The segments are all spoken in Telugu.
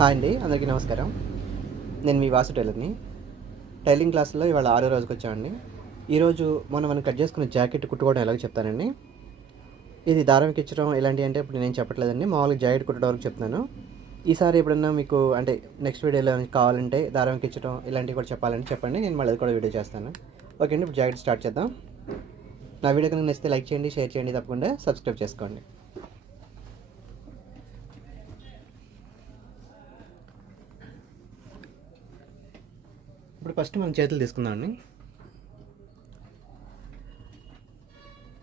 హాయ్ అండి అందరికీ నమస్కారం. నేను మీ వాసు టైలర్ని. టైలింగ్ క్లాసులో ఇవాళ ఆరో రోజుకి వచ్చామండి. ఈరోజు మనం మనం కట్ చేసుకున్న జాకెట్ కుట్టుకోవడం ఎలాగో చెప్తానండి. ఇది దారం ఇచ్చడం ఇలాంటివి అంటే ఇప్పుడు నేను చెప్పట్లేదండి మామూలుగా జాకెట్ కుట్టడం వరకు చెప్తున్నాను. ఈసారి ఎప్పుడన్నా మీకు అంటే నెక్స్ట్ వీడియోలో కావాలంటే దారం ఇచ్చడం ఇలాంటివి కూడా చెప్పాలంటే చెప్పండి నేను మళ్ళీ అది కూడా వీడియో చేస్తాను. ఓకే అండి ఇప్పుడు జాకెట్ స్టార్ట్ చేద్దాం. నా వీడియో కనుక నచ్చితే లైక్ చేయండి షేర్ చేయండి తప్పకుండా సబ్స్క్రైబ్ చేసుకోండి. ఇప్పుడు ఫస్ట్ మనం చేతులు తీసుకుందామండి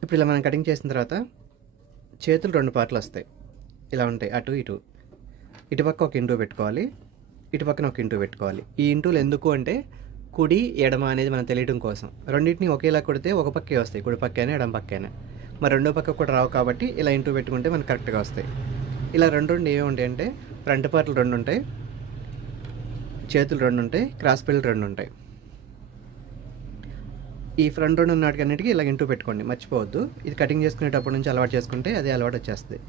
ఇప్పుడు ఇలా మనం కటింగ్ చేసిన తర్వాత చేతులు రెండు పార్ట్లు వస్తాయి. ఇలా ఉంటాయి. అటు ఇటు. ఇటుపక్క ఒక ఇంటూ పెట్టుకోవాలి. ఇటుపక్కన ఒక ఇంటూ పెట్టుకోవాలి. ఈ ఇంటూలు ఎందుకు అంటే కుడి ఎడమ అనేది మనం తెలియడం కోసం. రెండింటిని ఒకేలా కొడితే ఒక పక్కే వస్తాయి. కుడి పక్కనే ఎడమ పక్కనే. మరి రెండో పక్క కూడా రావు కాబట్టి ఇలా ఇంటూ పెట్టుకుంటే మనకు కరెక్ట్గా వస్తాయి. ఇలా రెండు రెండు ఏమి ఉంటాయి అంటే ఫ్రంట్ పార్ట్లు రెండు ఉంటాయి. చేతులు రెండు ఉంటాయి క్రాస్ పిల్లలు రెండు ఉంటాయి. ఈ ఫ్రంట్ రెండు ఉన్నటికి అన్నిటికీ ఇలా ఇంటూ పెట్టుకోండి మర్చిపోవద్దు. ఇది కటింగ్ చేసుకునేటప్పటి నుంచి అలవాటు చేసుకుంటే అదే అలవాటు వచ్చేస్తుంది.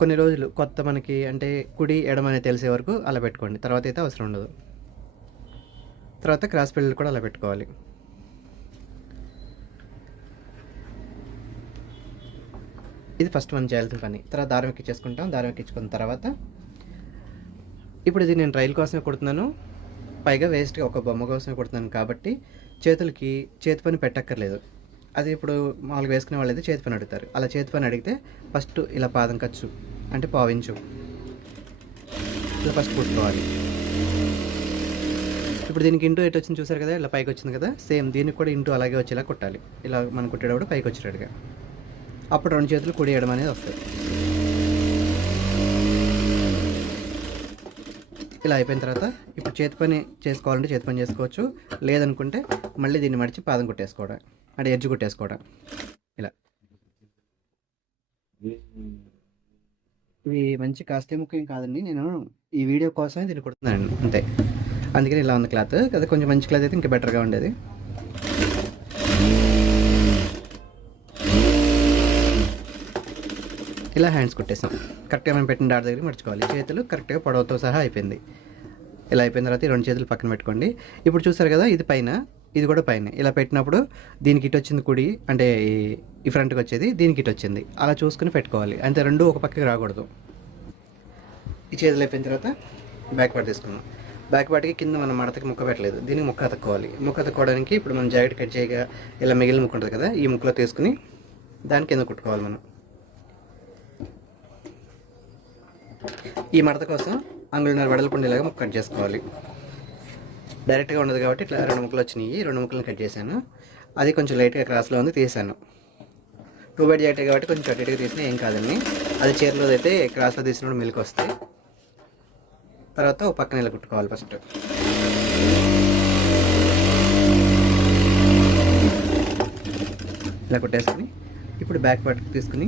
కొన్ని రోజులు కొత్త మనకి అంటే కుడి ఎడమ అనేది తెలిసే వరకు అలా పెట్టుకోండి తర్వాత అయితే అవసరం ఉండదు. తర్వాత క్రాస్ పిల్లలు కూడా అలా పెట్టుకోవాలి. ఇది ఫస్ట్ మనం చేయాల్సిన పని. తర్వాత దారం ఎక్కించేసుకుంటాం దారం ఎక్కించుకున్న తర్వాత ఇప్పుడు ఇది నేను రైలు కోసమే కుడుతున్నాను. పైగా వేస్ట్గా ఒక బొమ్మ కోసమే కుడుతున్నాను కాబట్టి చేతులకి చేతి పని పెట్టక్కర్లేదు. అది ఇప్పుడు మామూలుగా వేసుకునే వాళ్ళు అయితే చేతి పని అడుగుతారు. అలా చేతి పని అడిగితే ఫస్ట్ ఇలా పాదం ఖర్చు అంటే పావించు. ఇలా ఫస్ట్ కుట్టుకోవాలి. ఇప్పుడు దీనికి ఇంటూ ఎటు వచ్చింది చూసారు కదా? ఇలా పైకి వచ్చింది కదా? సేమ్ దీనికి కూడా ఇంటూ అలాగే వచ్చేలా కుట్టాలి. ఇలా మనం కుట్టేటప్పుడు పైకి వచ్చేటట్టుగా. అప్పుడు రెండు చేతులు కుడి అనేది వస్తుంది. ఇలా అయిపోయిన తర్వాత ఇప్పుడు చేతి పని చేసుకోవాలంటే చేతి పని చేసుకోవచ్చు. లేదనుకుంటే మళ్ళీ దీన్ని మడిచి పాదం కుట్టేసుకోవడం అంటే ఎడ్జ్ కుట్టేసుకోవడం. ఇలా. ఇవి మంచి కాస్ట్లీ ముఖ్యం కాదండి. నేను ఈ వీడియో కోసమే దీన్ని కుడుతున్నానండి. అంతే. అందుకని ఇలా ఉంది క్లాత్. కదా కొంచెం మంచి క్లాత్ అయితే ఇంకా బెటర్గా ఉండేది. ఇలా హ్యాండ్స్ కుట్టేసాం. కరెక్ట్గా మనం పెట్టిన డాట్ దగ్గర మర్చుకోవాలి చేతులు కరెక్ట్గా పొడవతో సహా అయిపోయింది. ఇలా అయిపోయిన తర్వాత ఈ రెండు చేతులు పక్కన పెట్టుకోండి. ఇప్పుడు చూసారు కదా ఇది పైన ఇది కూడా పైన. ఇలా పెట్టినప్పుడు దీనికి ఇటు వచ్చింది కుడి అంటే ఈ- ఈ ఫ్రంట్కి వచ్చేది దీనికి ఇటు వచ్చింది. అలా చూసుకుని పెట్టుకోవాలి. అంతే రెండు ఒక పక్కకి రాకూడదు. ఈ చేతులు అయిపోయిన తర్వాత బ్యాక్ పార్ట్ తీసుకున్నాం బ్యాక్ పార్ట్కి కింద మనం మడతకి ముక్క పెట్టలేదు. దీనికి ముక్క అతుక్కోవాలి. ముక్క అతుక్కోవడానికి ఇప్పుడు మనం జాకెట్ కట్ చేయగా ఇలా మిగిలిన ముక్క ఉంటుంది కదా ఈ ముక్కలో తీసుకుని దాని కింద కుట్టుకోవాలి మనం. ఈ మడత కోసం అంగుళన్నర వెడల్పు ఉండేలాగా ముక్క కట్ చేసుకోవాలి. డైరెక్ట్గా ఉండదు కాబట్టి ఇట్లా రెండు ముక్కలు వచ్చినాయి. రెండు ముక్కలను కట్ చేశాను. అది కొంచెం లైట్గా క్రాస్లో ఉంది తీసాను. టూ బైట్ జాకెట్ కాబట్టి కొంచెం కట్టెట్గా తీసినా ఏం కాదండి. అది చీరలో అయితే క్రాస్లో తీసినప్పుడు మిల్క్ వస్తాయి. తర్వాత పక్కన ఇలా కుట్టుకోవాలి ఫస్ట్. ఇలా కుట్టేసుకుని ఇప్పుడు బ్యాక్ పార్ట్కి తీసుకుని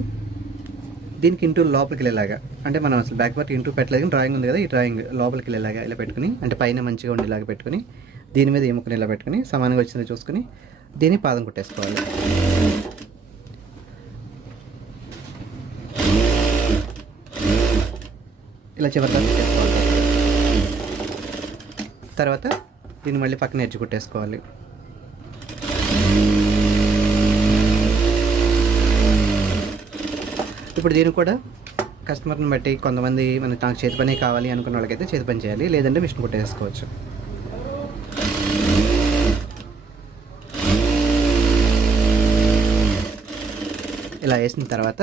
దీనికి ఇంటూ లోపలికి వెళ్ళేలాగా. అంటే మనం అసలు బ్యాక్ పార్ట్ ఇంటూ పెట్టలేదు డ్రాయింగ్ ఉంది కదా ఈ డ్రాయింగ్ లోపలికి వెళ్ళేలాగా ఇలా పెట్టుకుని అంటే పైన మంచిగా ఉండేలాగా పెట్టుకుని దీని మీద ఎముకని ఇలా పెట్టుకుని సమానంగా వచ్చిందో చూసుకుని దీన్ని పాదం కుట్టేసుకోవాలి. ఇలా చివరిగా కుట్టేసుకోవాలి. తర్వాత దీన్ని మళ్ళీ పక్కన ఎడ్జ్ కుట్టేసుకోవాలి. ఇప్పుడు దీన్ని కూడా కస్టమర్ని బట్టి కొంతమంది మనకి నాకు చేతి పని కావాలి అనుకున్న వాళ్ళకైతే చేతి పని చేయాలి లేదంటే మిషన్ కొట్టేసుకోవచ్చు. ఇలా వేసిన తర్వాత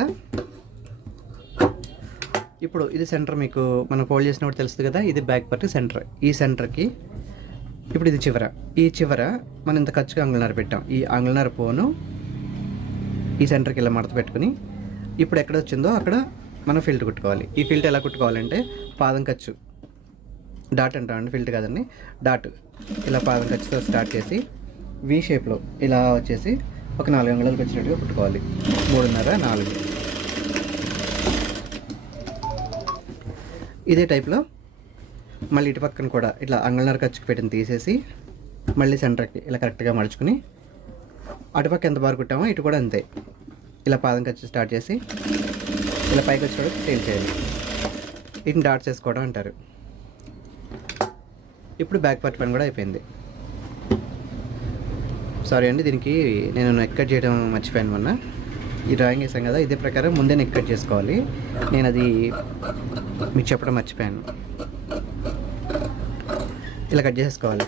ఇప్పుడు ఇది సెంటర్ మీకు మనం ఫోల్డ్ చేసినప్పుడు తెలుస్తుంది కదా ఇది బ్యాక్ పార్ట్ సెంటర్. ఈ సెంటర్కి ఇప్పుడు ఇది చివర. ఈ చివర మనం ఇంత ఖర్చుగా అంగుళనార పెట్టాం. ఈ అంగుళనార పోను ఈ సెంటర్కి ఇలా మడత పెట్టుకుని ఇప్పుడు ఎక్కడ వచ్చిందో అక్కడ మనం ఫిల్ట్ కుట్టుకోవాలి. ఈ ఫిల్ట్ ఎలా కుట్టుకోవాలంటే పాదం ఖర్చు డాట్ అంటామండి ఫిల్ట్ కాదండి. డాట్. ఇలా పాదం ఖర్చుతో స్టార్ట్ చేసి వి షేప్లో ఇలా వచ్చేసి ఒక నాలుగు అంగుళాలకు వచ్చినట్టుగా కుట్టుకోవాలి. మూడున్నర నాలుగు. ఇదే టైప్లో మళ్ళీ ఇటు పక్కన కూడా ఇట్లా అంగుళన్నర ఖర్చుకు పెట్టిన తీసేసి మళ్ళీ సెంటర్కి ఇలా కరెక్ట్గా మడుచుకుని అటుపక్క ఎంత బాగా కుట్టామో ఇటు కూడా అంతే. ఇలా పాదం ఖర్చు స్టార్ట్ చేసి ఇలా పైకి వచ్చేటప్పుడు టైల్ చేయాలి. వీటిని డాట్ చేసుకోవడం అంటారు. ఇప్పుడు బ్యాక్ పార్ట్ పని కూడా అయిపోయింది. సారీ అండి దీనికి నేను నెక్ కట్ చేయడం మర్చిపోయాను మొన్న. ఈ డ్రాయింగ్ వేసాం కదా ఇదే ప్రకారం ముందే నెక్ కట్ చేసుకోవాలి. నేను అది మీకు చెప్పడం మర్చిపోయాను. ఇలా కట్ చేసుకోవాలి.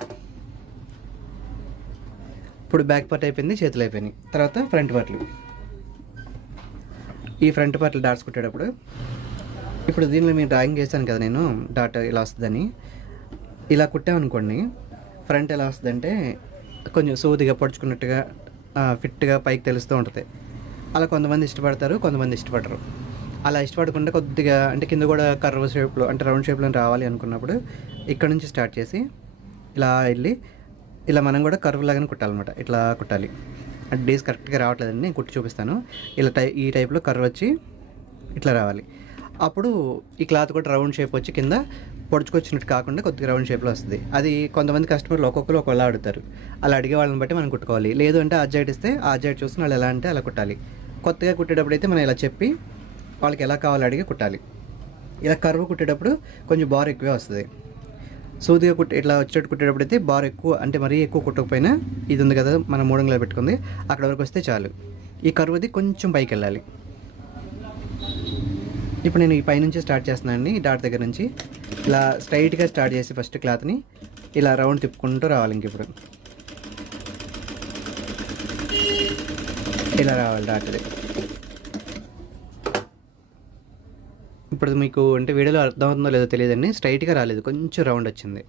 ఇప్పుడు బ్యాక్ పార్ట్ అయిపోయింది చేతులు అయిపోయినాయి. తర్వాత ఫ్రంట్ పార్ట్లు ఈ ఫ్రంట్ పార్ట్లు డాట్స్ కుట్టేటప్పుడు ఇప్పుడు దీనిలో మీరు డ్రాయింగ్ చేశాను కదా నేను డాట్ ఇలా వస్తుందని. ఇలా కుట్టామనుకోండి ఫ్రంట్ ఎలా వస్తుందంటే కొంచెం సూదిగా పొడుచుకున్నట్టుగా ఫిట్గా పైకి తెలుస్తూ ఉంటుంది. అలా కొంతమంది ఇష్టపడతారు కొంతమంది ఇష్టపడరు. అలా ఇష్టపడకుండా కొద్దిగా అంటే కింద కూడా కర్వ్ షేప్లో అంటే రౌండ్ షేప్లో రావాలి అనుకున్నప్పుడు ఇక్కడ నుంచి స్టార్ట్ చేసి ఇలా వెళ్ళి ఇలా మనం కూడా కర్వ్ లాగానే కుట్టాలన్నమాట. ఇట్లా కుట్టాలి. అంటే డేస్ కరెక్ట్గా రావట్లేదండి నేను కుట్టి చూపిస్తాను. ఇలా టై ఈ టైప్లో కర్ర వచ్చి ఇట్లా రావాలి. అప్పుడు ఈ క్లాత్ కూడా రౌండ్ షేప్ వచ్చి కింద పొడుచుకొచ్చినట్టు కాకుండా కొద్దిగా రౌండ్ షేప్లో వస్తుంది. అది కొంతమంది కస్టమర్లు ఒక్కొక్కరు ఒకలా అడుగుతారు. అలా అడిగే వాళ్ళని బట్టి మనం కుట్టుకోవాలి. లేదు అంటే ఆ జైడ్ ఇస్తే ఆ జైడ్ చూసి వాళ్ళు ఎలా అంటే అలా కుట్టాలి. కొత్తగా కుట్టేటప్పుడు అయితే మనం ఇలా చెప్పి వాళ్ళకి ఎలా కావాలో అడిగి కుట్టాలి. ఇలా కర్వ్ కుట్టేటప్పుడు కొంచెం బార్ ఎక్కువే వస్తుంది. సూదిగా కుట్టి ఇట్లా వచ్చేటట్టు కుట్టేటప్పుడు అయితే బార్ ఎక్కువ అంటే మరీ ఎక్కువ కుట్టకపోయినా ఇది ఉంది కదా మనం మూడంగిలో పెట్టుకుంది అక్కడ వరకు వస్తే చాలు. ఈ కరువుది కొంచెం పైకి వెళ్ళాలి ఇప్పుడు నేను ఈ పైనుంచి స్టార్ట్ చేస్తున్నాను అండి ఈ డాట్ దగ్గర నుంచి. ఇలా స్ట్రైట్గా స్టార్ట్ చేసి ఫస్ట్ క్లాత్ని ఇలా రౌండ్ తిప్పుకుంటూ రావాలి ఇంక ఇప్పుడు. ఇలా రావాలి డాట్ది. ఇప్పుడు మీకు అంటే వీడియోలో అర్థమవుతుందో లేదో తెలియదండి. స్ట్రైట్గా రాలేదు. కొంచెం రౌండ్ వచ్చింది.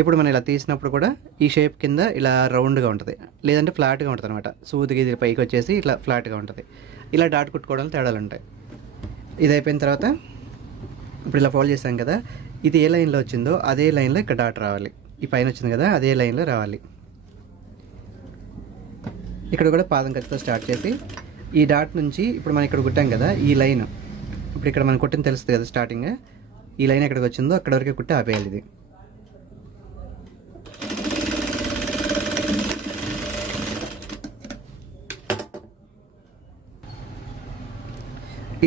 ఇప్పుడు మనం ఇలా తీసినప్పుడు కూడా ఈ షేప్ కింద ఇలా రౌండ్గా ఉంటుంది. లేదంటే ఫ్లాట్గా ఉంటుంది అనమాట సూదికి ఇది పైకి వచ్చేసి ఇట్లా ఫ్లాట్గా ఉంటుంది. ఇలా డాట్ కుట్టుకోవడం తేడాలు ఉంటాయి. ఇది అయిపోయిన తర్వాత ఇప్పుడు ఇలా ఫోల్డ్ చేసాం కదా ఇది ఏ లైన్లో వచ్చిందో అదే లైన్లో ఇక్కడ డాట్ రావాలి. ఈ పైన వచ్చింది కదా అదే లైన్లో రావాలి. ఇక్కడ కూడా పాదం ఖర్చుతో స్టార్ట్ చేసి ఈ డాట్ నుంచి ఇప్పుడు మనం ఇక్కడ కుట్టాం కదా ఈ లైన్. ఇప్పుడు ఇక్కడ మనం కుట్టిన తెలుస్తుంది కదా స్టార్టింగ్ ఈ లైన్ ఎక్కడికి వచ్చిందో అక్కడ వరకే కుట్టి ఆపేయాలి ఇది.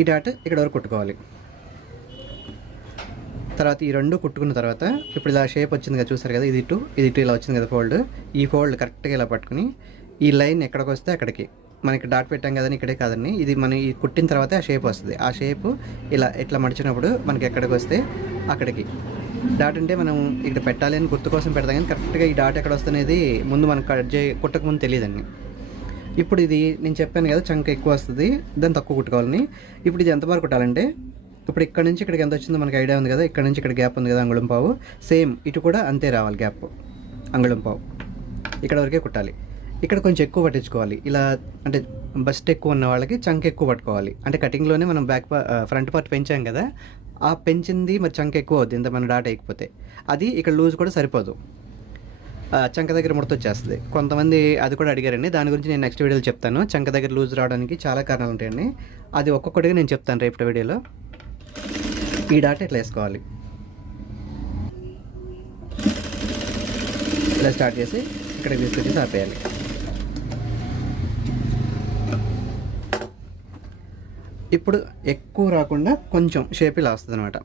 ఈ డాట్ ఇక్కడ వరకు కుట్టుకోవాలి. తర్వాత ఈ రెండు కుట్టుకున్న తర్వాత ఇప్పుడు ఇలా షేప్ వచ్చింది కదా చూసారు కదా ఇది ఇటు ఇది ఇటు ఇలా వచ్చింది కదా ఫోల్డ్ ఈ ఫోల్డ్ కరెక్ట్గా ఇలా పట్టుకుని ఈ లైన్ ఎక్కడికి వస్తే అక్కడికి. మనకి డాట్ పెట్టాం కదండి ఇక్కడే కాదండి. ఇది మనం ఈ కుట్టిన తర్వాత ఆ షేప్ వస్తుంది. ఆ షేప్ ఇలా ఇట్లా మడిచినప్పుడు మనకి ఎక్కడికి వస్తే అక్కడికి. డాట్ అంటే మనం ఇక్కడ పెట్టాలి అని గుర్తు కోసం పెడతాం కానీ కరెక్ట్గా ఈ డాట్ ఎక్కడ వస్తుంది ముందు మనకు కట్ చే కుట్టక ముందు తెలియదండి. ఇప్పుడు ఇది నేను చెప్పాను కదా చంక ఎక్కువ వస్తుంది దాన్ని తక్కువ కుట్టుకోవాలని. ఇప్పుడు ఇది ఎంతవరకు కుట్టాలంటే ఇప్పుడు ఇక్కడ నుంచి ఇక్కడికి ఎంత వచ్చిందో మనకి ఐడియా ఉంది కదా ఇక్కడ నుంచి ఇక్కడ గ్యాప్ ఉంది కదా అంగుళం పావు. సేమ్ ఇటు కూడా అంతే రావాలి గ్యాప్ అంగుళం పావు. ఇక్కడ వరకే కుట్టాలి. ఇక్కడ కొంచెం ఎక్కువ పట్టించుకోవాలి. ఇలా అంటే బస్ట్ ఎక్కువ ఉన్న వాళ్ళకి చంక ఎక్కువ పట్టుకోవాలి. అంటే కటింగ్లోనే మనం బ్యాక్ ఫ్రంట్ పార్ట్ పెంచాం కదా ఆ పెంచింది మరి చంక ఎక్కువ అవుద్ది. ఇంత మన డాట్ వేయకపోతే. అది ఇక్కడ లూజ్ కూడా సరిపోదు. చంక దగ్గర ముడత వచ్చేస్తుంది. కొంతమంది అది కూడా అడిగారండి. దాని గురించి నేను నెక్స్ట్ వీడియోలో చెప్తాను. చంక దగ్గర లూజ్ రావడానికి చాలా కారణాలు ఉంటాయండి. అది ఒక్కొక్కటిగా నేను చెప్తాను రేపు వీడియోలో ఈ డాట్ ఇట్లా వేసుకోవాలి? ఇలా స్టార్ట్ చేసి ఇక్కడ తీసుకొచ్చేసి ఆపేయాలి. ఇప్పుడు ఎక్కువ రాకుండా కొంచెం షేప్ ఇలా వస్తుంది అనమాట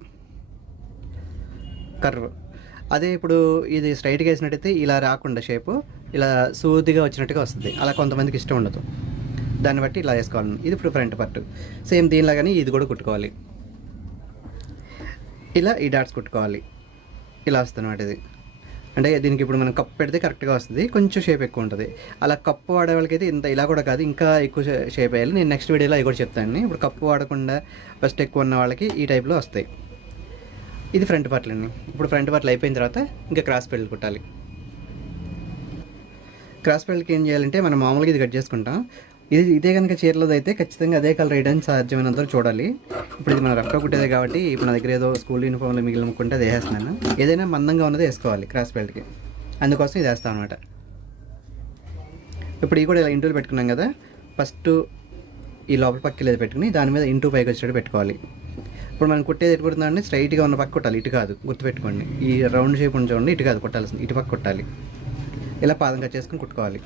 కర్వ్ అదే ఇప్పుడు ఇది స్ట్రైట్గా వేసినట్టయితే ఇలా రాకుండా షేపు ఇలా సూదిగా వచ్చినట్టుగా వస్తుంది. అలా కొంతమందికి ఇష్టం ఉండదు. దాన్ని బట్టి ఇలా వేసుకోవాలి. ఇది ఇప్పుడు ఫ్రంట్ పార్ట్ సేమ్ దీనిలాగానే ఇది కూడా కుట్టుకోవాలి. ఇలా ఈ డాట్స్ కుట్టుకోవాలి. ఇలా వస్తుంది అనమాట ఇది. అంటే దీనికి ఇప్పుడు మనం కప్పు పెడితే కరెక్ట్గా వస్తుంది. కొంచెం షేప్ ఎక్కువ ఉంటుంది. అలా కప్పు వాడే వాళ్ళకైతే ఇంత ఇలా కూడా కాదు. ఇంకా ఎక్కువ షేప్ వేయాలి. నేను నెక్స్ట్ వీడియోలో అవి కూడా చెప్తాను ఇప్పుడు కప్పు వాడకుండా ఫస్ట్ ఎక్కువ ఉన్న వాళ్ళకి ఈ టైప్లో వస్తాయి. ఇది ఫ్రంట్ పార్ట్లు అండి. ఇప్పుడు ఫ్రంట్ పార్ట్లు అయిపోయిన తర్వాత ఇంకా క్రాస్ పెళ్ళి కుట్టాలి. క్రాస్ పెళ్ళికి ఏం చేయాలంటే మనం మామూలుగా ఇది కట్ చేసుకుంటాం. ఇది ఇదే కనుక చీరలది అయితే ఖచ్చితంగా అదే కలర్ వేయడానికి సాధ్యమైనంత చూడాలి. ఇప్పుడు ఇది మన రఫ్గా కుట్టేదే కాబట్టి ఇప్పుడు నా దగ్గర ఏదో స్కూల్ యూనిఫామ్లో మిగిలిన ముక్కుంటే అది వేసేస్తున్నాను. ఏదైనా మందంగా ఉన్నది వేసుకోవాలి క్రాస్ బెల్ట్కి అందుకోసం ఇది వేస్తాం అనమాట ఇప్పుడు ఇది కూడా ఇలా ఇంటూలు పెట్టుకున్నాం కదా. ఫస్ట్ ఈ లోపల పక్క లేదు పెట్టుకుని దాని మీద ఇంటూ పైకి వచ్చేటట్టు పెట్టుకోవాలి. ఇప్పుడు మనం కుట్టేది ఎటు కుడుతుందంటే స్ట్రైట్గా ఉన్న పక్క కుట్టాలి. ఇటు కాదు గుర్తుపెట్టుకోండి ఈ రౌండ్ షేప్ ఉంచండి ఇటు కాదు కుట్టాల్సింది. ఇటు పక్క కుట్టాలి. ఇలా పాదం కట్ చేసుకుని కుట్టుకోవాలి.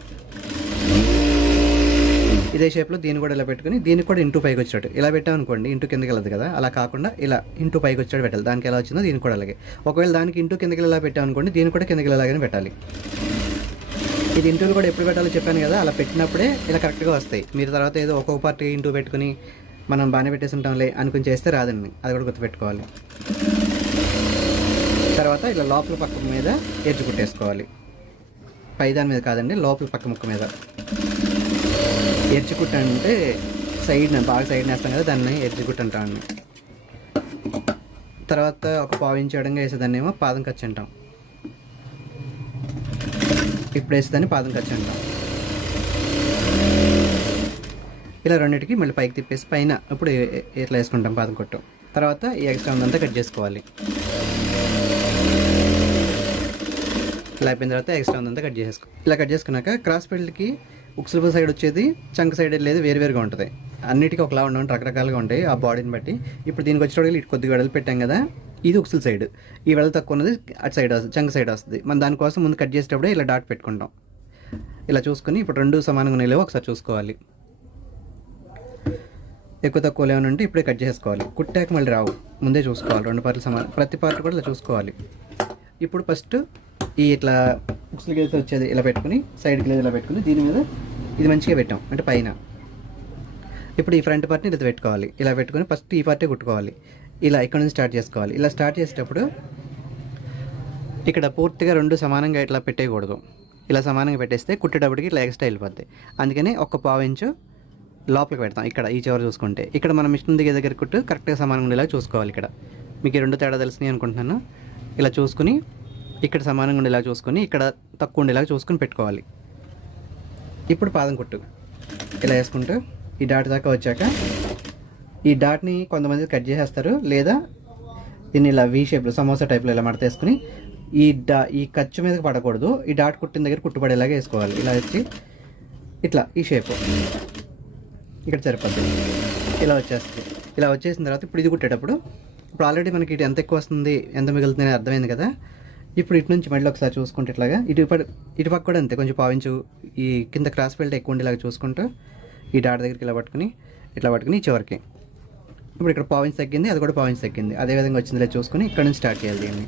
ఇదే షేప్లో దీన్ని కూడా ఇలా పెట్టుకుని దీనికి కూడా ఇంటూ పైకి వచ్చాడు ఇలా పెట్టామనుకోండి ఇంటూ కిందకి వెళ్ళదు కదా? అలా కాకుండా ఇలా ఇంటూ పైకి వచ్చాడు పెట్టాలి. దానికి ఎలా వచ్చిందో దీనికి కూడా అలాగే. ఒకవేళ దానికి ఇంటూ కిందకి ఇలా పెట్టామనుకోండి దీనికి కూడా కిందకి ఇలాగనే పెట్టాలి. ఇది ఇంటూలు కూడా ఎప్పుడు పెట్టాలో చెప్పాను కదా? అలా పెట్టినప్పుడే ఇలా కరెక్ట్గా వస్తాయి. మీరు తర్వాత ఏదో ఒక్కొక్క పార్టీ ఇంటూ పెట్టుకుని మనం బాగానే పెట్టేసి ఉంటాంలే అనుకుని చేస్తే రాదండి. అది కూడా గుర్తుపెట్టుకోవాలి. తర్వాత ఇలా లోపల పక్క మీద ఎడ్జ్ కుట్టేసుకోవాలి. పై దాని మీద కాదండి లోపల పక్క ముక్క మీద. ఎడ్జ్ అంటే సైడ్ బాగా సైడ్ వేస్తాం కదా దాన్ని ఎడ్జ్ కుట్ట అంటాం తర్వాత ఒక పావు ఇంచు ఎడంగా వేసేదాన్ని ఏమో పాదం ఖర్చు అంటాం ఇప్పుడు వేసేదాన్ని పాదం ఖర్చు అంటాం ఇలా రెండింటికి మళ్ళీ పైకి తిప్పేసి పైన ఇప్పుడు ఇట్లా వేసుకుంటాం పాదం కొట్టు. తర్వాత ఈ ఎక్స్ట్రా ఉందంతా కట్ చేసుకోవాలి. ఇలా అయిపోయిన తర్వాత ఎక్స్ట్రా ఉందంతా కట్ చేసేసుకో ఇలా కట్ చేసుకున్నాక క్రాస్ పెళ్ళికి ఉక్సులపు సైడ్ వచ్చేది చంక్ సైడ్ లేదు వేరువేరుగా ఉంటుంది. అన్నిటికీ ఒకలా ఉండవు రకరకాలుగా ఉంటాయి ఆ బాడీని బట్టి. ఇప్పుడు దీనికి వచ్చేటప్పుడు ఇటు కొద్దిగా వెడలు పెట్టాం కదా ఇది ఉక్సుల సైడ్ ఈ వెడలు తక్కువ ఉన్నది అటు సైడ్ వస్తుంది చంక్ సైడ్ వస్తుంది. మనం దానికోసం ముందు కట్ చేసేటప్పుడే ఇలా డాట్ పెట్టుకుంటాం. ఇలా చూసుకుని ఇప్పుడు రెండు సమానంగా ఉన్నాయో ఒకసారి చూసుకోవాలి. ఎక్కువ తక్కువ లేవని ఉంటే ఇప్పుడే కట్ చేసుకోవాలి కుట్టాక మళ్ళీ రావు. ముందే చూసుకోవాలి రెండు పార్ట్లు సమానం. ప్రతి పార్ట్ కూడా ఇలా చూసుకోవాలి. ఇప్పుడు ఫస్ట్ ఈ ఇట్లా ఉక్సులు గీత వచ్చేది ఇలా పెట్టుకుని సైడ్కి లేదు ఇలా పెట్టుకుని దీని మీద ఇది మంచిగా పెట్టాం అంటే పైన. ఇప్పుడు ఈ ఫ్రంట్ పార్ట్ని ఇలా పెట్టుకోవాలి. ఇలా పెట్టుకొని ఫస్ట్ ఈ పార్టీ కుట్టుకోవాలి. ఇలా ఇక్కడ నుంచి స్టార్ట్ చేసుకోవాలి. ఇలా స్టార్ట్ చేసేటప్పుడు ఇక్కడ పూర్తిగా రెండు సమానంగా ఇట్లా పెట్టేయకూడదు. ఇలా సమానంగా పెట్టేస్తే కుట్టేటప్పటికి ఇట్లా ఎక్స్ట్రా వెళ్ళిపోద్ది. అందుకని ఒక పావు ఇంచు లోపలికి పెడతాం. ఇక్కడ ఈ చివరి చూసుకుంటే. ఇక్కడ మనం మిషన్ దిగే దగ్గర కుట్టు కరెక్ట్గా సమానంగా ఉండేలా చూసుకోవాలి ఇక్కడ. మీకు రెండు తేడా తెలిసినాయి అనుకుంటున్నాను. ఇలా చూసుకుని ఇక్కడ సమానంగా ఉండేలా చూసుకొని ఇక్కడ తక్కువ ఉండేలా చూసుకొని పెట్టుకోవాలి. ఇప్పుడు పాదం కుట్టు. ఇలా వేసుకుంటూ ఈ డాట్ దాకా వచ్చాక ఈ డాట్ని కొంతమంది కట్ చేసేస్తారు లేదా దీన్ని ఇలా వీ షేప్లో సమోసా టైప్లో ఇలా మడతేసుకుని ఈ డా ఈ ఖర్చు మీదకి పడకూడదు. ఈ డాట్ కుట్టిన దగ్గర కుట్టుపడేలాగా వేసుకోవాలి. ఇలా వచ్చి ఇట్లా ఈ షేప్ ఇక్కడ సరిపోతుంది ఇలా వచ్చేస్తుంది. ఇలా వచ్చేసిన తర్వాత ఇప్పుడు ఇది కుట్టేటప్పుడు ఇప్పుడు ఆల్రెడీ మనకి ఇటు ఎంత ఎక్కువ వస్తుంది ఎంత మిగులుతుంది అర్థమైంది కదా. ఇప్పుడు ఇటు నుంచి మళ్ళీ ఒకసారి చూసుకుంటే ఇట్లాగా. ఇటు పక్క ఇటు పక్క కూడా అంతే. కొంచెం పావించు ఈ కింద క్రాస్ బెల్ట్ ఎక్కువ ఉండేలాగా చూసుకుంటూ ఈ డాట్ దగ్గరికి ఇలా పట్టుకుని ఇట్లా పట్టుకుని చివరికి. ఇప్పుడు ఇక్కడ పావించి తగ్గింది అది కూడా పావించి తగ్గింది. అదే విధంగా వచ్చింది చూసుకుని ఇక్కడ నుంచి స్టార్ట్ చేయాలి దీన్ని.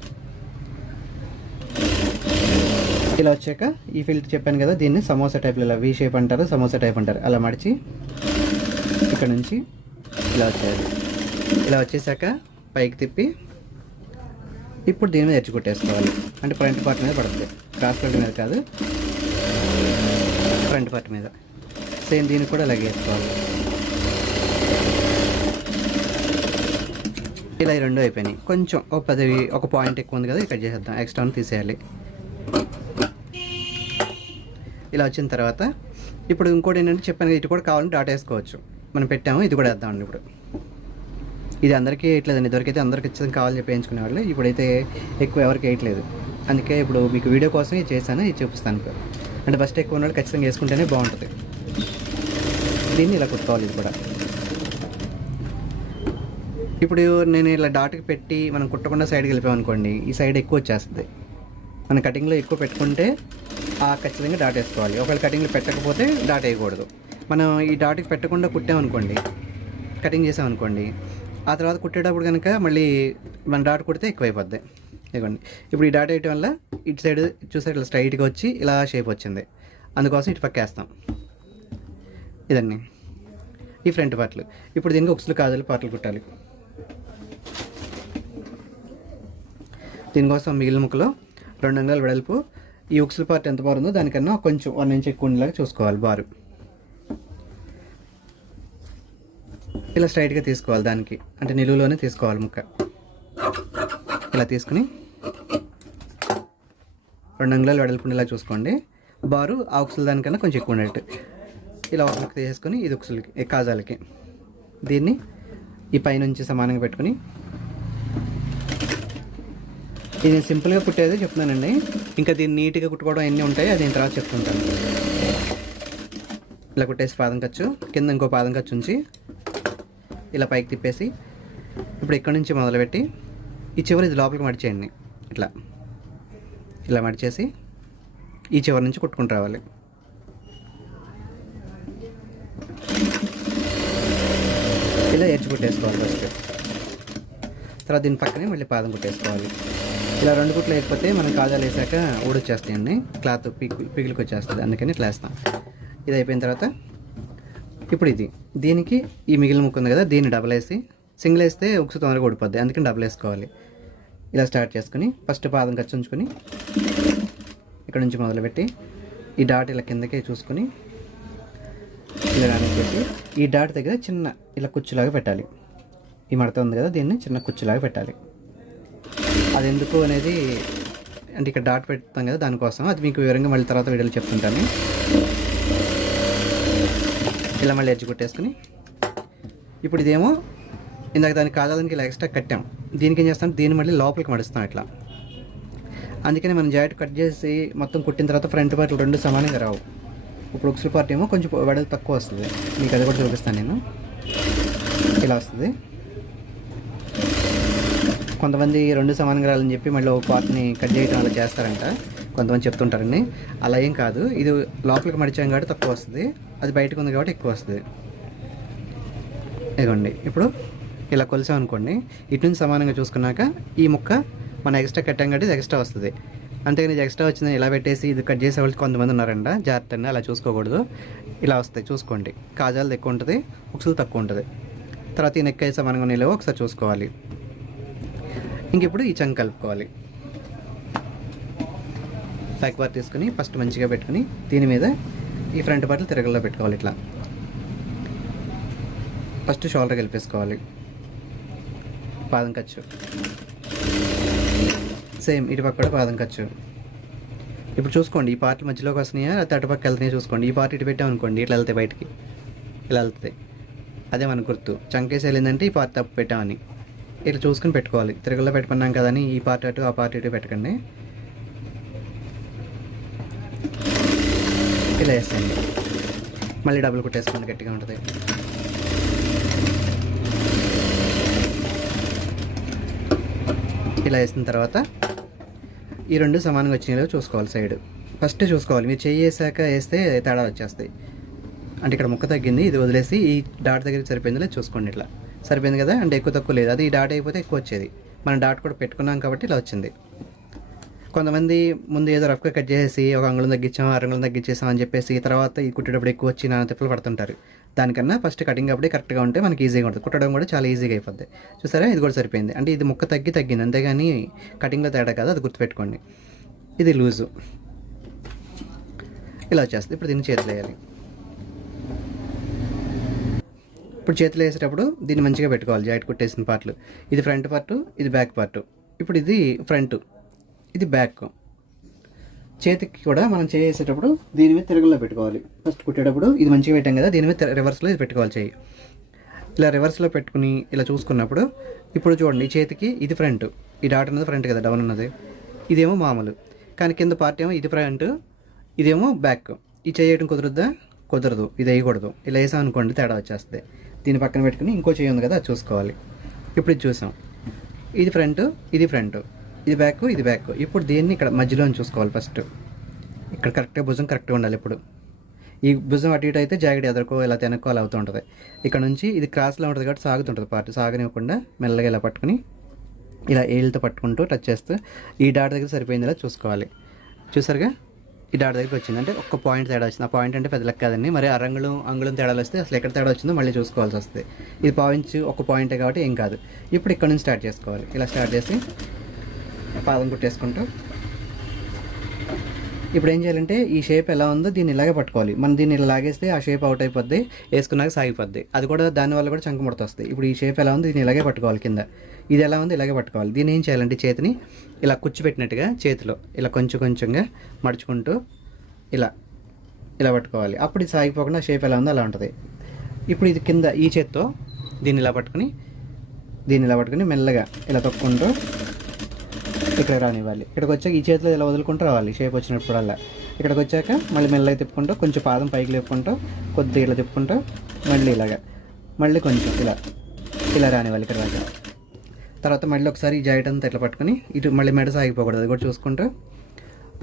ఇలా వచ్చాక ఈ ఫీల్డ్ చెప్పాను కదా దీన్ని సమోసా టైప్లో ఇలా వీ షేప్ అంటారు సమోసా టైప్ అంటారు. అలా మడిచి ఇక్కడ నుంచి ఇలా వచ్చేది ఇలా వచ్చేసాక పైకి తిప్పి ఇప్పుడు దీని మీద ఎచ్చుకొట్టేసుకోవాలి అంటే ఫ్రంట్ పార్ట్ మీద పడుతుంది. క్రాస్ పార్ట్ మీద కాదు. ఫ్రంట్ పార్ట్ మీద. సేమ్ దీనికి కూడా అలాగే వేసుకోవాలి. ఇలా ఈ రెండు అయిపోయినాయి. కొంచెం ఒక పది ఒక పాయింట్ ఎక్కువ ఉంది కదా కట్ చేసేద్దాం. ఎక్స్ట్రా తీసేయాలి. ఇలా వచ్చిన తర్వాత ఇప్పుడు ఇంకోటి ఏంటంటే చెప్పాను ఇటు కూడా కావాలంటే డాట్ వేసుకోవచ్చు. మనం పెట్టాము ఇది కూడా వేద్దామండి ఇప్పుడు. ఇది అందరికీ వేయట్లేదండి. ఇదివరకైతే అందరికి ఖచ్చితంగా కావాలని చెప్పి వేయించుకునేవాళ్ళు. ఇప్పుడైతే ఎక్కువ ఎవరికి వేయట్లేదు. అందుకే ఇప్పుడు మీకు వీడియో కోసం ఇది చేశాను ఇది చూపిస్తాను ఇప్పుడు. అంటే ఫస్ట్ ఎక్కువ ఉన్నాడు ఖచ్చితంగా వేసుకుంటేనే బాగుంటుంది. దీన్ని ఇలా కుట్టుకోవాలి ఇది కూడా. ఇప్పుడు నేను ఇలా డాట్కి పెట్టి మనం కుట్టకుండా సైడ్కి వెళ్ళిపోయామనుకోండి ఈ సైడ్ ఎక్కువ వచ్చేస్తుంది. మన కటింగ్లో ఎక్కువ పెట్టుకుంటే ఆ ఖచ్చితంగా డాట్ వేసుకోవాలి. ఒకవేళ కటింగ్లో పెట్టకపోతే డాట్ వేయకూడదు. మనం ఈ డాట్కి పెట్టకుండా కుట్టామనుకోండి కటింగ్ చేసామనుకోండి ఆ తర్వాత కుట్టేటప్పుడు కనుక మళ్ళీ మన డాట్ కుడితే ఎక్కువైపోద్ది. ఇదిగోండి. ఇప్పుడు ఈ డాట్ వేయటం వల్ల ఇటు సైడ్ చూసే ఇట్లా స్ట్రైట్గా వచ్చి ఇలా షేప్ వచ్చింది. అందుకోసం ఇటు పక్క వేస్తాం. ఇదండి. ఈ ఫ్రంట్ పార్ట్లు ఇప్పుడు దీనికి ఉక్సులు కాజలు పార్ట్లు కుట్టాలి. దీనికోసం మిగిలిన ముక్కలో రెండు అంగాలు వెడల్పు. ఈ ఉక్సుల పార్ట్ ఎంత బారుందో దానికన్నా కొంచెం వన్ ఇంచ్ ఎక్కువ ఉండేలాగా చూసుకోవాలి బారు. ఇలా స్ట్రైట్గా తీసుకోవాలి దానికి. అంటే నిలువులోనే తీసుకోవాలి ముక్క. ఇలా తీసుకుని రెండు అంగుళాలు వెడల్పుండేలా చూసుకోండి. బారు ఆ ఉక్సులు దానికన్నా కొంచెం ఎక్కువ ఉండేట్టు. ఇలా ఒక ముక్క తీసేసుకొని ఇది ఉక్సులకి కాజాలకి. దీన్ని ఈ పైనుంచి సమానంగా పెట్టుకుని. ఇది నేను సింపుల్గా కుట్టేది చెప్తున్నానండి. ఇంకా దీన్ని నీట్గా కుట్టుకోవడం ఎన్ని ఉంటాయి అది నేను తర్వాత చెప్తుంటాను. ఇలా కుట్టేసి పాదం ఖర్చు కింద ఇంకో పాదం ఖర్చు ఉంచి ఇలా పైకి తిప్పేసి ఇప్పుడు ఇక్కడ నుంచి మొదలుపెట్టి ఈ చివరి ఇది లోపలికి మడిచేయండి. ఇట్లా. ఇలా మడిచేసి ఈ చివరి నుంచి కుట్టుకుని రావాలి. ఇలా ఎడ్జ్ కుట్టేసుకోవాలి ఫస్ట్ తర్వాత దీని పక్కనే మళ్ళీ పాదం కుట్టేసుకోవాలి. ఇలా రెండు కుట్లు వేయకపోతే మనం కాజాలు వేసాక ఊడొచ్చేస్తాయండి క్లాత్ పిగి పిగిలికి వచ్చేస్తుంది. అందుకని ఇట్లా వేస్తాం. ఇది అయిపోయిన తర్వాత ఇప్పుడు ఇది. దీనికి ఈ మిగిలిన ముక్కు ఉంది కదా దీన్ని డబల్ వేసి సింగిల్ వేస్తే ఉక్సు తొందరగా ఊడిపోద్ది. అందుకని డబల్ వేసుకోవాలి. ఇలా స్టార్ట్ చేసుకుని ఫస్ట్ పాదం ఖర్చు ఉంచుకొని ఇక్కడ నుంచి మొదలుపెట్టి ఈ డాట్ ఇలా కిందకే చూసుకొని ఇలా రానిచ్చేసి ఈ డాట్ దగ్గర చిన్న ఇలా కుచ్చులాగా పెట్టాలి. ఈ మడత ఉంది కదా దీన్ని చిన్న కుచ్చులాగా పెట్టాలి. అది ఎందుకు అనేది అంటే ఇక్కడ డాట్ పెడతాం కదా దానికోసం అది మీకు వివరంగా మళ్ళీ తర్వాత వీడియోలు చెప్తుంటాను. ఇలా మళ్ళీ ఎడ్జ్ కొట్టేసుకుని ఇప్పుడు ఇదేమో ఇందాక దానికి కాదానికి ఇలా ఎక్స్ట్రా కట్టాం. దీనికి ఏం చేస్తాం? దీన్ని మళ్ళీ లోపలికి మడుస్తాం ఇట్లా. అందుకని మనం జాకెట్ కట్ చేసి మొత్తం కుట్టిన తర్వాత ఫ్రంట్ పార్ట్లు రెండు సమానంగా రావు. ఇప్పుడు ఉక్సుల పార్ట్ ఏమో కొంచెం వెడలు తక్కువ వస్తుంది. మీకు అది కూడా చూపిస్తాను నేను. ఇలా వస్తుంది. కొంతమంది రెండు సమానంగా రావాలని చెప్పి మళ్ళీ ఒక పార్ట్ని కట్ చేయడం అలా చేస్తారంట. కొంతమంది చెప్తుంటారండి. అలా ఏం కాదు. ఇది లోపలికి మడిచాం కాబట్టి తక్కువ వస్తుంది. అది బయటకు ఉంది కాబట్టి ఎక్కువ వస్తుంది. ఇదిగోండి. ఇప్పుడు ఇలా కొలిసాం అనుకోండి ఇటు నుంచి సమానంగా చూసుకున్నాక ఈ ముక్క మన ఎక్స్ట్రా కట్టాం కాబట్టి ఎక్స్ట్రా వస్తుంది. అంతేగాని ఇది ఎక్స్ట్రా వచ్చిందని ఇలా పెట్టేసి ఇది కట్ చేసే వాళ్ళు కొంతమంది ఉన్నారంట జాగ్రత్త అలా చూసుకోకూడదు. ఇలా వస్తాయి చూసుకోండి. కాజాలు ఎక్కువ ఉంటుంది ఉక్సులు తక్కువ ఉంటుంది. తర్వాత ఈ నెక్ సమానంగా నిలవ ఒకసారి చూసుకోవాలి. ఇంకిప్పుడు ఈ చంక్ కలుపుకోవాలి. బ్యాక్ పార్ట్ తీసుకుని ఫస్ట్ మంచిగా పెట్టుకుని దీని మీద ఈ ఫ్రంట్ పార్ట్లు తిరగల్లో పెట్టుకోవాలి ఇట్లా. ఫస్ట్ షోల్డర్ కలిపేసుకోవాలి. పాదం ఖర్చు. సేమ్ ఇటు పక్క కూడా పాదం ఖర్చు. ఇప్పుడు చూసుకోండి ఈ పార్ట్ మధ్యలోకి వస్తున్నాయా? లేకపోతే అటుపక్క వెళ్తున్నాయో చూసుకోండి. ఈ పార్ట్ ఇటు పెట్టామనుకోండి ఇట్లా వెళ్తాయి బయటికి. ఇలా వెళ్తాయి. అదే మన గుర్తు. చంకేసి వెళ్ళిందంటే ఈ పార్ట్ తప్పు పెట్టామని. ఇట్లా చూసుకుని పెట్టుకోవాలి. తిరగల్లో పెట్టుకున్నాం కదని ఈ పార్ట్ అటు ఆ పార్ట్ ఇటు పెట్టకండి. ఇలా వేసేయండి. మళ్ళీ డబ్బులు కొట్టేసుకోండి గట్టిగా ఉంటుంది. ఇలా వేసిన తర్వాత ఈ రెండు సమానంగా వచ్చినాయో చూసుకోవాలి సైడ్. ఫస్ట్ చూసుకోవాలి. మీరు చెయ్యి వేసాక వేస్తే తేడా వచ్చేస్తాయి. అంటే ఇక్కడ ముక్క తగ్గింది ఇది వదిలేసి ఈ డాట్ దగ్గరికి సరిపోయింది చూసుకోండి ఇట్లా. సరిపోయింది కదా? అంటే ఎక్కువ తక్కువ లేదు. అది ఈ డాట్ అయిపోతే ఎక్కువ వచ్చేది. మనం డాట్ కూడా పెట్టుకున్నాం కాబట్టి ఇలా వచ్చింది. కొంతమంది ముందు ఏదో రఫ్గా కట్ చేసేసి ఒక అంగుళం తగ్గించాం అరంగుళం తగ్గించేసాం అని చెప్పేసి తర్వాత ఈ కుట్టేటప్పుడు ఎక్కువ వచ్చి నాన్న తిప్పలు పడుతుంటారు. దానికన్నా ఫస్ట్ కటింగ్ అప్పుడే కరెక్ట్గా ఉంటే మనకి ఈజీగా ఉంటుంది. కుట్టడం కూడా చాలా ఈజీగా అయిపోద్ది. చూసారా? ఇది కూడా సరిపోయింది. అంటే ఇది ముక్క తగ్గి తగ్గింది. అంతేగాని కటింగ్లో తేడా కాదు. అది గుర్తుపెట్టుకోండి. ఇది లూజు. ఇలా వచ్చేస్తుంది. ఇప్పుడు దీన్ని చేతులు వేయాలి. ఇప్పుడు చేతులు వేసేటప్పుడు దీన్ని మంచిగా పెట్టుకోవాలి. జాకెట్ కుట్టేసిన పార్ట్లు ఇది ఫ్రంట్ పార్ట్ ఇది బ్యాక్ పార్ట్ ఇప్పుడు ఇది ఫ్రంట్ ఇది బ్యాక్ చేతికి కూడా మనం చేసేటప్పుడు దీని మీద తిరగల్లో పెట్టుకోవాలి. ఫస్ట్ కుట్టేటప్పుడు ఇది మంచిగా పెట్టాం కదా దీని మీద రివర్స్లో ఇది పెట్టుకోవాలి చేయి ఇలా రివర్స్లో పెట్టుకుని ఇలా చూసుకున్నప్పుడు ఇప్పుడు చూడండి చేతికి ఇది ఫ్రంట్ ఈ డాట్ ఉన్నది ఫ్రంట్ కదా డౌన్ ఉన్నది ఇదేమో మామూలు. కానీ కింద పార్ట్ ఏమో ఇది ఫ్రంట్ ఇదేమో బ్యాక్ ఇది చేయడం కుదరద్దా? కుదరదు. ఇది వేయకూడదు. ఇలా వేసాం అనుకోండి తేడా వచ్చేస్తుంది. దీని పక్కన పెట్టుకుని ఇంకో చేయి ఉంది కదా చూసుకోవాలి. ఇప్పుడు ఇది చూసాం. ఇది ఫ్రంట్ ఇది ఫ్రంట్ ఇది బ్యాక్ ఇది బ్యాక్ ఇప్పుడు దీన్ని ఇక్కడ మధ్యలో చూసుకోవాలి ఫస్ట్ ఇక్కడ కరెక్ట్గా భుజం కరెక్ట్గా ఉండాలి ఇప్పుడు. ఈ భుజం అటు ఇటు అయితే జాకెట్ ఎదుర్కో ఇలా తెనక్కో అలా అవుతూ ఉంటుంది. ఇక్కడ నుంచి ఇది క్రాస్లో ఉంటుంది కాబట్టి సాగుతుంటుంది పార్ట్ సాగనివ్వకుండా మెల్లగా ఇలా పట్టుకుని ఇలా ఏళ్ళతో పట్టుకుంటూ టచ్ చేస్తూ ఈ డాట్ దగ్గర సరిపోయింది ఇలా చూసుకోవాలి. చూసారుగా? ఈ డాట్ దగ్గరికి వచ్చింది. అంటే ఒక్క పాయింట్ తేడా వచ్చింది. ఆ పాయింట్ అంటే పెద్ద లెక్క కాదండి. మరి ఆ అరంగుళం అంగుళం తేడాలు వస్తే అసలు ఎక్కడ తేడా వచ్చిందో మళ్ళీ చూసుకోవాల్సి వస్తుంది. ఇది పాయింట్ ఒక పాయింటే కాబట్టి ఏం కాదు. ఇప్పుడు ఇక్కడ నుంచి స్టార్ట్ చేసుకోవాలి. ఇలా స్టార్ట్ చేసి పాదం కుట్టేసుకుంటూ. ఇప్పుడు ఏం చేయాలంటే ఈ షేప్ ఎలా ఉందో దీన్ని ఇలాగే పట్టుకోవాలి. మనం దీన్ని ఇలా లాగేస్తే ఆ షేప్ అవుట్ అయిపోద్ది వేసుకున్నాక సాగిపోద్ది. అది కూడా దానివల్ల కూడా చంక ముడత వస్తుంది ఇప్పుడు ఈ షేప్ ఎలా ఉంది దీన్ని ఇలాగే పట్టుకోవాలి కింద. ఇది ఎలా ఉంది ఇలాగే పట్టుకోవాలి. దీన్ని ఏం చేయాలంటే చేతిని ఇలా కూర్చోబెట్టినట్టుగా చేతిలో ఇలా కొంచెం కొంచెంగా మడుచుకుంటూ ఇలా ఇలా పట్టుకోవాలి. అప్పుడు ఇది సాగిపోకుండా షేప్ ఎలా ఉందో అలా ఉంటుంది. ఇప్పుడు ఇది కింద ఈ చేత్తో దీన్ని ఇలా పట్టుకుని దీన్ని ఇలా పట్టుకుని మెల్లగా ఇలా తొక్కుంటూ ఇక్కడ రానివ్వాలి. ఇక్కడికి వచ్చాక ఈ చేతిలో ఇలా వదులుకుంటూ రావాలి. షేప్ వచ్చినప్పుడల్లా. ఇక్కడికి వచ్చాక మళ్ళీ మెల్లగా తిప్పుకుంటూ కొంచెం పాదం పైకి లేపుకుంటూ కొద్దిగా ఇలా తిప్పుకుంటూ మళ్ళీ ఇలాగా. మళ్ళీ కొంచెం ఇలా ఇలా రానివ్వాలి ఇక్కడ దాకా తర్వాత మళ్ళీ ఒకసారి ఈ జాయిట్ అంతా ఇట్లా పట్టుకుని ఇటు మళ్ళీ మెడ సాగిపోకూడదు. అది కూడా చూసుకుంటూ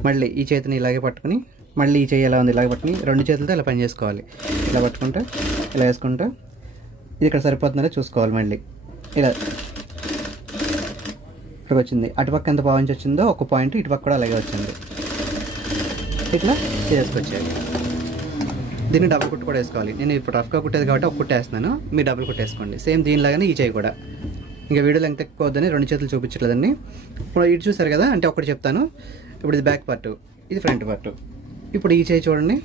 మళ్ళీ ఈ చేతిని ఇలాగే పట్టుకుని మళ్ళీ ఈ చేయి ఎలా ఉంది ఇలాగే పట్టుకుని రెండు చేతులతో ఇలా పని చేసుకోవాలి. ఇలా పట్టుకుంటూ ఇలా వేసుకుంటూ ఇది ఇక్కడ సరిపోతుందో చూసుకోవాలి మళ్ళీ. ఇలా ఇక్కడికి వచ్చింది అటుపక్క ఎంత పావించి వచ్చిందో ఒక పాయింట్ ఇటుపక్క కూడా అలాగే వచ్చింది. ఇట్లా చేసుకొచ్చేది దీన్ని డబుల్ కుట్టు కూడా వేసుకోవాలి. నేను ఇప్పుడు రఫ్గా కుట్టేది కాబట్టి ఒక కుట్టు వేస్తున్నాను. మీరు డబుల్ కుట్టు వేసుకోండి సేమ్ దీనిలాగానే ఈ చేయి కూడా. ఇంకా వీడియో లెంగ్త్ ఎక్కువ వద్దని రెండు చేతులు చూపించట్లేదండి. ఇప్పుడు ఇటు చూసారు కదా అంటే ఒకటి చెప్తాను. ఇప్పుడు ఇది బ్యాక్ పార్ట్ ఇది ఫ్రంట్ పార్ట్ ఇప్పుడు ఈ చేయి చూడండి.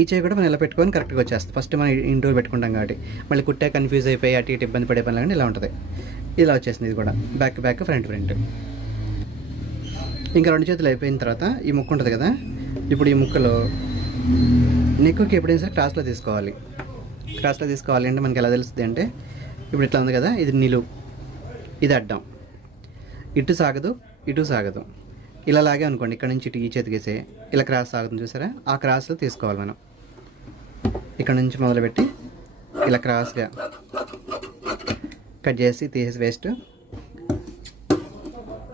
ఈ చేయి కూడా మనం ఇలా పెట్టుకొని కరెక్ట్గా వచ్చేస్తుంది. ఫస్ట్ మనం ఇంటూర్ పెట్టుకుంటాం కాబట్టి. మళ్ళీ కుట్టే కన్ఫ్యూజ్ అయిపోయి అటు ఇటు ఇబ్బంది పడే పని కానీ ఇలా ఉంటుంది. ఇలా వచ్చేసింది ఇది కూడా. బ్యాక్ బ్యాక్ ఫ్రంట్ ఫ్రంట్ ఇంకా రెండు చేతులు అయిపోయిన తర్వాత ఈ ముక్క ఉంటుంది కదా ఇప్పుడు ఈ ముక్కలో నెక్కుకి ఎప్పుడైనా సరే క్రాస్లో తీసుకోవాలి. క్రాస్లో తీసుకోవాలి అంటే మనకి ఎలా తెలుస్తుంది అంటే ఇప్పుడు ఇట్లా ఉంది కదా ఇది నిలువు. ఇది అడ్డం. ఇటు సాగదు ఇటు సాగదు. ఇలా లాగే అనుకోండి ఇక్కడ నుంచి ఇటు ఈ చేతికేసే ఇలా క్రాస్ సాగుతుంది చూసారా? ఆ క్రాస్లో తీసుకోవాలి మనం. ఇక్కడ నుంచి మొదలుపెట్టి ఇలా క్రాస్గా కట్ చేసి తీసేసి వేస్ట్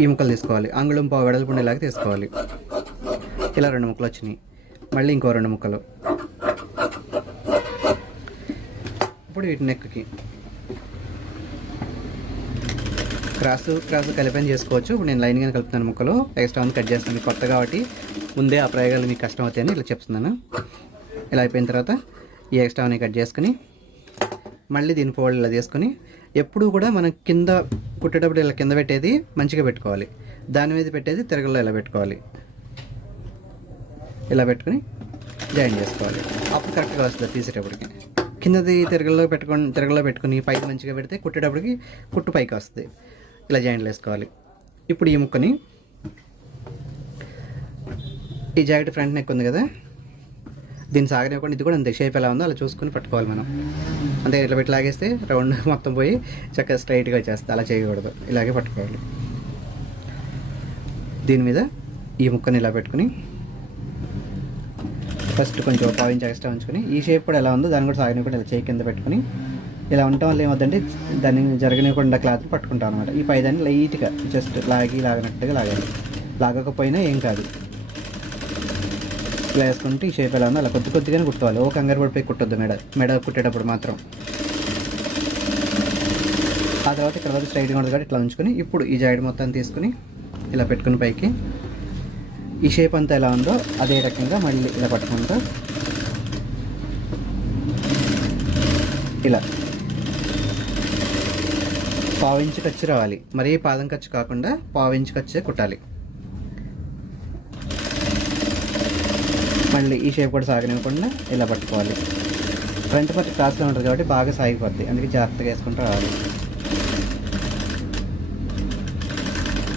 ఈ ముక్కలు తీసుకోవాలి. అంగుళం పావు వెడల్పు ఉండేలాగా తీసుకోవాలి. ఇలా రెండు ముక్కలు వచ్చినాయి. మళ్ళీ ఇంకో రెండు ముక్కలు. ఇప్పుడు వీటి నెక్కి. క్రాస్ క్రాస్ కలిపని చేసుకోవచ్చు. ఇప్పుడు నేను లైన్గా కలుపుతున్నాను ముక్కలు. ఎక్స్ట్రా ఉంది కట్ చేస్తాను. కొత్త కాబట్టి ముందే ఆ ప్రయోగాలు మీకు కష్టం అవుతాయని ఇలా చెప్తున్నాను. ఇలా అయిపోయిన తర్వాత ఈ ఎక్స్ట్రా కట్ చేసుకుని మళ్ళీ దీని ఫోల్డ్ ఇలా తీసుకొని ఎప్పుడు కూడా మనం కింద కుట్టేటప్పుడు ఇలా కింద పెట్టేది మంచిగా పెట్టుకోవాలి. దాని మీద పెట్టేది తిరగల్లో ఇలా పెట్టుకోవాలి. ఇలా పెట్టుకుని జాయిన్ చేసుకోవాలి. అప్పుడు కరెక్ట్గా వస్తుంది తీసేటప్పటికి. కిందది తిరగల్లో పెట్టుకొని తిరగల్లో పెట్టుకుని పైకి మంచిగా పెడితే కుట్టేటప్పటికి కుట్టు పైకి వస్తుంది. ఇలా జాయింట్లు వేసుకోవాలి. ఇప్పుడు ఈ ముక్కని ఈ జాకెట్ ఫ్రంట్ నెక్ ఉంది కదా దీన్ని సాగనివ్వకుండా ఇది కూడా అంతే. షేప్ ఎలా ఉందో అలా చూసుకుని పట్టుకోవాలి మనం. అంతే ఇట్లా పెట్టి లాగేస్తే రౌండ్ మొత్తం పోయి చక్కగా స్ట్రైట్గా వచ్చేస్తుంది. అలా చేయకూడదు. ఇలాగే పట్టుకోవాలి. దీని మీద ఈ ముక్కని ఇలా పెట్టుకుని ఫస్ట్ కొంచెం ఒక పావు ఇంచ్ ఎక్స్ట్రా ఉంచుకొని ఈ షేప్ కూడా ఎలా ఉందో దాన్ని కూడా సాగని కూడా ఇలా చేయి కింద పెట్టుకుని ఇలా ఉండటం వల్ల ఏమవుతుందంటే దాన్ని జరగనివ్వకుండా క్లాత్ పట్టుకుంటాం అనమాట ఈ పైదాన్ని లైట్గా జస్ట్ లాగి లాగినట్టుగా లాగాలి. లాగకపోయినా ఏం కాదు. ఇలా వేసుకుంటే ఈ షేప్ ఎలా ఉందో అలా కొద్ది కొద్దిగానే కుట్టుకోవాలి. ఓ కంగారు పడిపోయి కుట్టొద్దు మెడ. మెడ కుట్టేటప్పుడు మాత్రం. ఆ తర్వాత ఇక్కడ వరకు స్ట్రైట్గా ఉంటుంది కాబట్టి ఇట్లా ఉంచుకొని ఇప్పుడు ఈ జాయిడ్ మొత్తం తీసుకుని ఇలా పెట్టుకుని పైకి. ఈ షేప్ అంతా ఎలా ఉందో అదే రకంగా మళ్ళీ ఇలా పట్టుకుంటూ ఇలా. పావించి ఖర్చు రావాలి. మరీ పాదం ఖర్చు కాకుండా పావించి ఖర్చు కుట్టాలి. మళ్ళీ ఈ షేప్ కూడా సాగనివ్వకుండా ఇలా పట్టుకోవాలి. ఫ్రంట్ పట్టి క్రాస్లో ఉంటుంది కాబట్టి బాగా సాగిపోద్ది. అందుకే జాగ్రత్తగా వేసుకుంటూ రావాలి.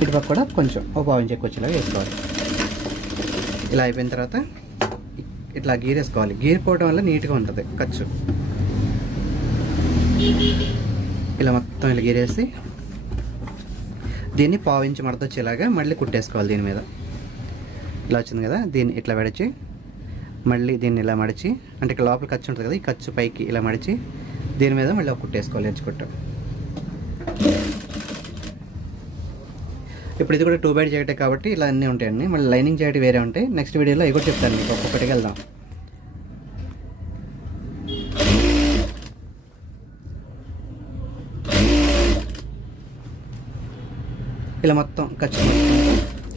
ఇటుపక్క కూడా కొంచెం ఒక పావించి ఎక్కువ వచ్చేలాగా వేసుకోవాలి. ఇలా అయిపోయిన తర్వాత ఇట్లా గీరేసుకోవాలి గీరిపోవడం వల్ల నీట్గా ఉంటుంది. ఖర్చు. ఇలా మొత్తం ఇలా గీరేసి దీన్ని పావించి మడత వచ్చేలాగా మళ్ళీ కుట్టేసుకోవాలి దీని మీద. ఇలా వచ్చింది కదా? దీన్ని ఇట్లా పెడచి మళ్ళీ దీన్ని ఇలా మడిచి అంటే ఇక్కడ లోపల ఖర్చు ఉంటుంది కదా ఈ ఖర్చు పైకి ఇలా మడిచి దీని మీద మళ్ళీ ఒక కుట్టేసుకోవాలి ఎంచుకుంటాం. ఇప్పుడు ఇది కూడా టూ బైట్ జాకెట్ కాబట్టి ఇలా అన్నీ ఉంటాయండి మళ్ళీ లైనింగ్ జాకెట్ వేరే ఉంటాయి. నెక్స్ట్ వీడియోలో అవి కూడా చెప్తాను మీకు. ఒక్కొక్కటికి వెళ్దాం. ఇలా మొత్తం ఖర్చు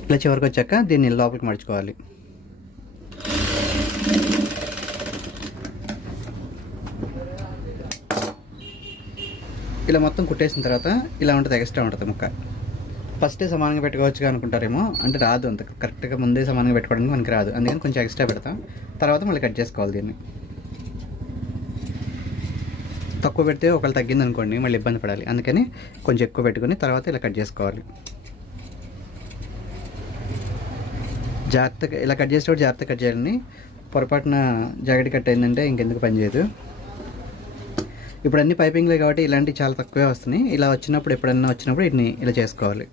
ఇలా చివరికి వచ్చాక దీన్ని లోపలికి మడుచుకోవాలి. ఇలా మొత్తం కుట్టేసిన తర్వాత ఇలా ఉంటుంది ఎక్స్ట్రా ఉంటుంది ముక్క. ఫస్టే సమానంగా పెట్టుకోవచ్చు అనుకుంటారేమో అంటే రాదు అంత కరెక్ట్గా ముందే సమానంగా పెట్టుకోవడానికి మనకి రాదు. అందుకని కొంచెం ఎక్స్ట్రా పెడతాం. తర్వాత మళ్ళీ కట్ చేసుకోవాలి దీన్ని. తక్కువ పెడితే ఒకవేళ తగ్గింది అనుకోండి మళ్ళీ ఇబ్బంది పడాలి. అందుకని కొంచెం ఎక్కువ పెట్టుకొని తర్వాత ఇలా కట్ చేసుకోవాలి. జాగ్రత్తగా ఇలా కట్ చేసేటప్పుడు జాగ్రత్తగా కట్ చేయాలని పొరపాటున జాకెట్ కట్ అయిందంటే ఇంకెందుకు పని చేయదు. ఇప్పుడు అన్ని పైపింగ్లే కాబట్టి ఇలాంటివి చాలా తక్కువే వస్తున్నాయి. ఇలా వచ్చినప్పుడు ఎప్పుడన్నా వచ్చినప్పుడు వీటిని ఇలా చేసుకోవాలి.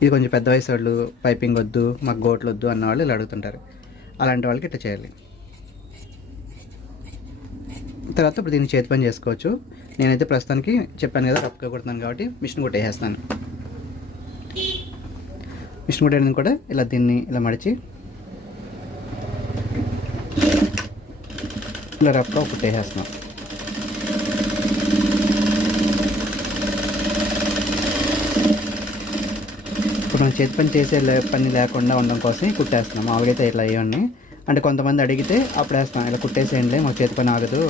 ఇది కొంచెం పెద్ద వయసు వాళ్ళు పైపింగ్ వద్దు మాకు గోట్లు వద్దు అన్న వాళ్ళు ఇలా అడుగుతుంటారు. అలాంటి వాళ్ళకి ఇట్లా చేయాలి. తర్వాత ఇప్పుడు దీన్ని చేతి పని చేసుకోవచ్చు. నేనైతే ప్రస్తుతానికి చెప్పాను కదా రఫ్గా కొడుతున్నాను కాబట్టి మిషన్ కొట్టేసేస్తాను మిషన్ కొట్టేయడానికి కూడా ఇలా దీన్ని ఇలా మడిచి ఇలా రఫ్గా కుట్టేసేస్తున్నాం. ఇప్పుడు మనం చేతి పని చేసే లే- పని లేకుండా ఉండడం కోసం కుట్టేస్తున్నాం. మామూలుగా అయితే ఇట్లా అయ్యండి అంటే కొంతమంది అడిగితే అప్పుడు వేస్తాం ఇలా కుట్టేసేయండి మాకు చేతి పని ఆగదు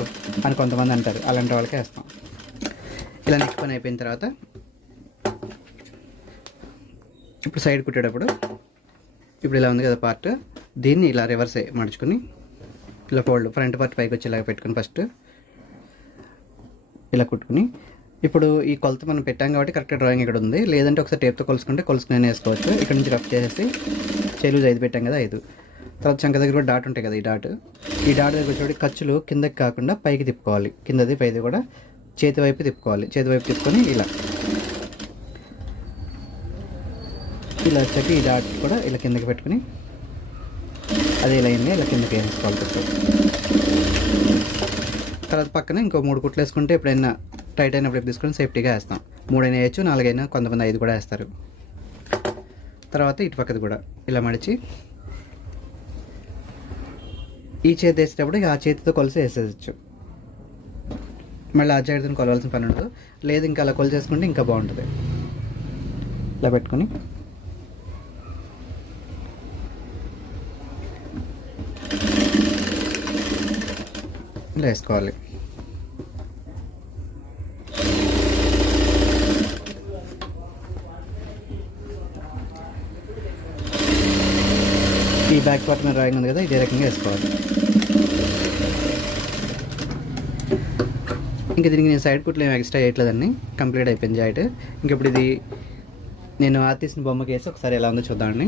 అని కొంతమంది అంటారు. అలాంటి వాళ్ళకి వేస్తాం. ఇలా నెక్స్ట్ పని అయిపోయిన తర్వాత ఇప్పుడు సైడ్ కుట్టేటప్పుడు ఇప్పుడు ఇలా ఉంది కదా పార్ట్. దీన్ని ఇలా రివర్స్ మడుచుకుని ఇలా ఫోల్డ్ ఫ్రంట్ పార్ట్ పైకి వచ్చేలాగా పెట్టుకుని ఫస్ట్ ఇలా కుట్టుకుని ఇప్పుడు ఈ కొలత మనం పెట్టాం కాబట్టి కరెక్ట్ డ్రాయింగ్ ఇక్కడ ఉంది. లేదంటే ఒకసారి టేప్తో కొలుసుకుంటే కొలుసుకుని వేసుకోవచ్చు. ఇక్కడ నుంచి రఫ్ చేసేసి చెలుజ్ ఐదు పెట్టాం కదా ఐదు. తర్వాత చంక దగ్గర కూడా డాట్ ఉంటాయి కదా ఈ డాట్ ఈ డాట్ దగ్గర వచ్చేటి ఖర్చులు కిందకి కాకుండా పైకి తిప్పుకోవాలి. కిందది పైది కూడా చేతి వైపు తిప్పుకోవాలి. చేతి వైపు తిప్పుకొని ఇలా. ఇలా వచ్చాక ఈ డాట్ కూడా ఇలా కిందకి పెట్టుకుని అదే అయింది ఇలా కిందకి వేసుకోవాలి. తర్వాత పక్కన ఇంకో మూడు కుట్లు వేసుకుంటే ఎప్పుడైనా టైట్ అయినప్పుడు తీసుకొని సేఫ్టీగా వేస్తాం. మూడైనా వేయచ్చు నాలుగైనా కొంతమంది ఐదు కూడా వేస్తారు. తర్వాత ఇటు పక్కది కూడా ఇలా మడిచి ఈ చేతి వేసేటప్పుడు ఆ చేతితో కొలిసి వేసేయచ్చు. మళ్ళీ ఆ చేతితో కొలవాల్సిన పని ఉండదు. లేదు ఇంకా అలా కొలిచేసుకుంటే ఇంకా బాగుంటుంది. ఇలా పెట్టుకొని ఇలా వేసుకోవాలి. ఈ బ్యాక్ పార్ట్ మీద డ్రాయింగ్ ఉంది కదా ఇదే రకంగా వేసుకోవాలి. ఇంకా దీనికి నేను సైడ్ కుట్లు ఏం ఎక్స్ట్రా చేయట్లేదండి కంప్లీట్ అయిపోయింది జాయిట్. ఇంక ఇప్పుడు ఇది నేను ఆర్టిస్ట్ బొమ్మకి వేసి ఒకసారి ఎలా ఉందో చూద్దామండి.